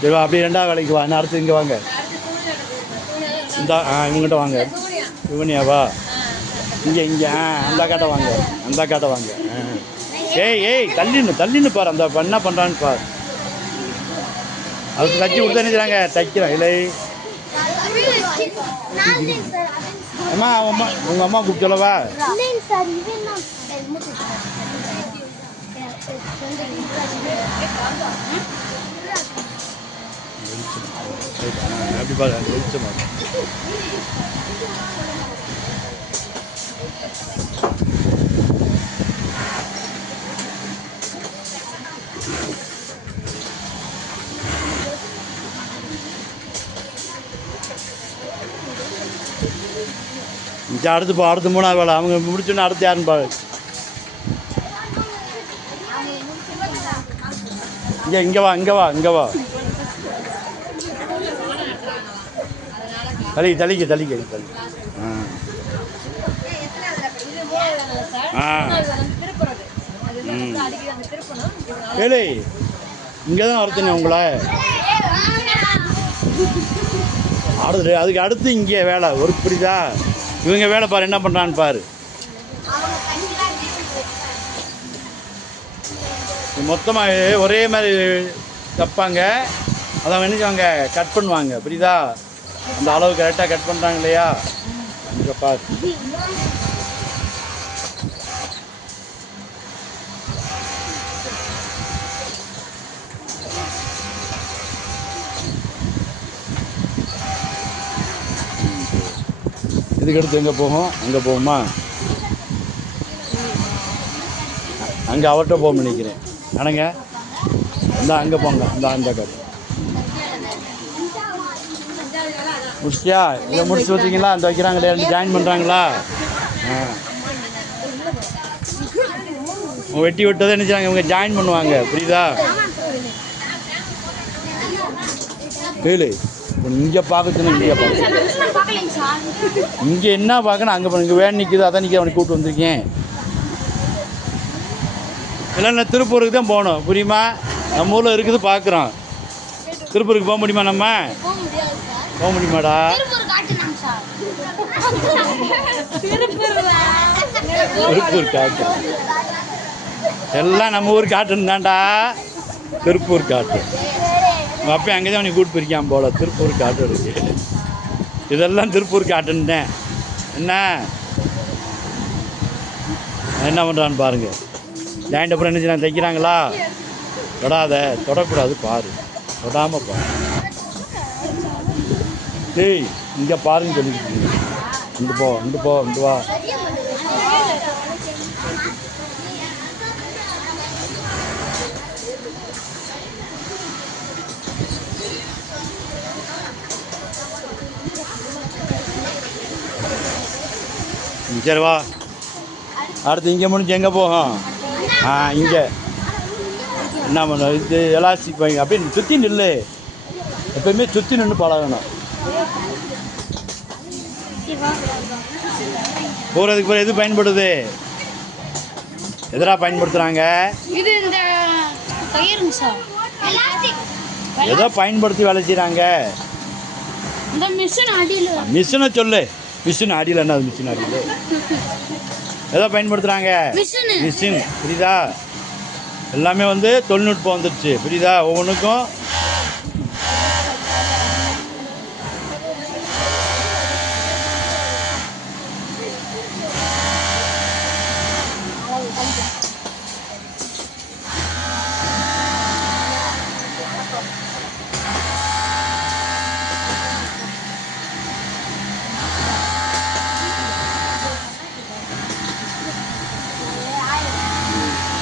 சரி அப்படியே ரெண்டாவது வேலைக்கு வா. நான் அடுத்து இங்கே வாங்க. இந்த இவங்ககிட்ட வாங்க. இவனியாவா? இங்கே அந்த காட்டை வாங்க. அந்த காட்டை வாங்க. ஏய் தள்ளின்னு பாரு. அந்த என்ன பண்ணுறான்னு பாரு. அதுக்கு தச்சு கொடுத்து என்ன செய்றாங்க? தைக்கிறேன் இல்லை. அம்மா உங்கள் அம்மா கூப்பிட்டு சொல்லவா? அப்படி பாரு வெளிச்சமா. அடுத்து மூணாவது வேலை அவங்க முடிச்சோன்னா அடுத்து யாருன்னு பாரு. இங்கே வா. தள்ளிக்க. ஏழை இங்கே தான் வரத்தனே உங்களை அதுக்கு அடுத்து இங்கே வேலை ஒரு புரியுதா? இவங்க வேலை பாரு என்ன பண்ணுறான்னு பாரு. மொத்தமாக ஒரே மாதிரி தப்பாங்க. அதை என்ன செய்வாங்க? கட் பண்ணுவாங்க. புரியுதா? அந்த அளவு கரெக்டாக கட் பண்ணுறாங்க இல்லையா? இங்கே பாரு. இதுக்கடுத்து எங்கே போகும்? அங்கே போகுமா? அங்கே அவர்கிட்ட போக நினைக்கிறேன். ஆனங்க அங்கே போங்க. அந்த காட்டு முடிச்சியா? இதை முடிச்சு வச்சிங்களா? அந்த வைக்கிறாங்களே ஜாயின் பண்ணுறாங்களா? வெட்டி விட்டதை என்ன செய்வாங்க? இவங்க ஜாயின் பண்ணுவாங்க. புரியுதா? கேளு இங்கே பார்க்கணும். இங்கே என்ன பார்க்கணும்? அங்கே இங்கே வேன் நிற்குது. அதான் நிற்க அவனுக்கு கூப்பிட்டு வந்திருக்கேன். இல்லைன்னா திருப்பூருக்கு தான் போகணும். புரியுமா? நம்ம ஊரில் இருக்குது பார்க்குறோம். திருப்பூருக்கு போக முடியுமா? நம்ம போக முடியுமாடா? திருப்பூர் காட்டு எல்லாம் நம்ம ஊர் காட்டுன்னு தான்டா. திருப்பூர் காட்டு அப்போ அங்கே தான் அவனுக்கு கூட்டு போயிருக்கான் போல. திருப்பூர் காட்டு இருக்கு. இதெல்லாம் திருப்பூர் காட்டுன்ட்டேன். என்ன பண்ணுறான்னு பாருங்க. ஜாயிண்ட் அப்புறம் என்ன செய்யலாம்? தைக்கிறாங்களா? தொடக்கூடாது பாரு. தொடாமல் பாரு. டேய் இங்கே பாருன்னு சொல்லிக்கிட்டீங்க. இண்டு வா. சரி வா. அடுத்து இங்கே முடிஞ்சு எங்கே போகும்? இங்கே என்ன பண்ண? இது எலாஸ்டிக் பையன் அப்படியே சுற்றி நில்லு. எப்பயுமே சுற்றி நின்று பழகணும். போகிறதுக்கு பிறகு எது பயன்படுது? எதரா பயன்படுத்துகிறாங்க? எதோ பயன்படுத்தி வேலை செய்கிறாங்க. மிஷினை சொல்லு. மிஷின் அடியில் என்ன? அது மிஷின் அடியில் எதோ பயன்படுத்துகிறாங்க. மிஷின். புரியுதா? எல்லாமே தொழில்நுட்பம் வந்துடுச்சு. புரியுதா? ஒவ்வொன்றுக்கும்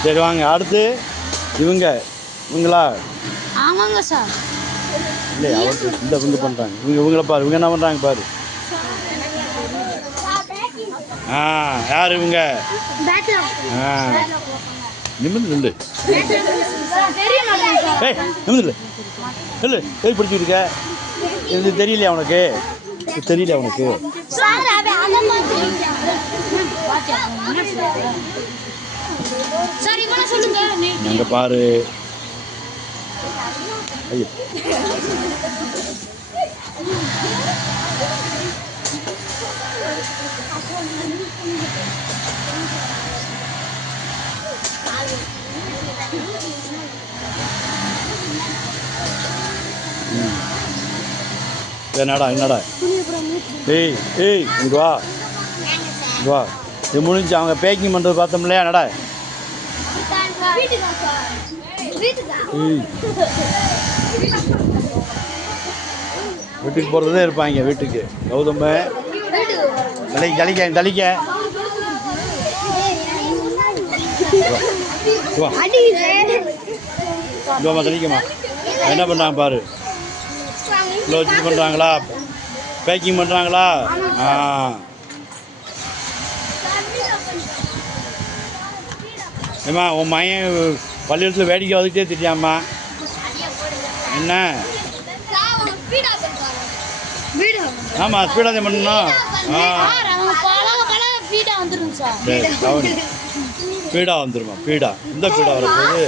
சரி வாங்க. அடுத்து இவங்களா? ஆமாங்க சார். இல்லை அவருக்கு இவங்க பண்ணுறாங்க. இவங்கள பாரு. இவங்க என்ன பண்ணுறாங்க பாரு. யார் இவங்க? நிமிந்து நில்லு. நிமிந்து இல்லை போய் பிடிச்சிட்டு இருக்க. இது தெரியலையா உனக்கு? தெரியல உனக்கு? எங்க பாரு. ஐயோ என்னடா ஏய் ஏய் இங்கே வா இங்கே வா இது முடிஞ்சு அவங்க பேக்கிங் பண்ணுறது பார்த்தோம்லையா என்னடா ஏய் வீட்டுக்கு போகிறதே இருப்பாங்க வீட்டுக்கு கௌதம தலிக்க இங்கம்மா தலிக்கம்மா என்ன பண்ணுறாங்க பாரு இவ்வளோ வச்சு பண்ணுறாங்களா பேக்கிங் பண்ணுறாங்களா ஆ ஏம்மா உன் மையன் பள்ளிக்கூடத்தில் வேடிக்கை வந்துக்கிட்டே திட்டியாம்மா என்ன ஆமாம் ஸ்பீடாக தான் பண்ணணும் சரி ஸ்பீடாக வந்துடுமா ஸ்பீடாக இந்த ஸ்பீடாக வரப்போகுது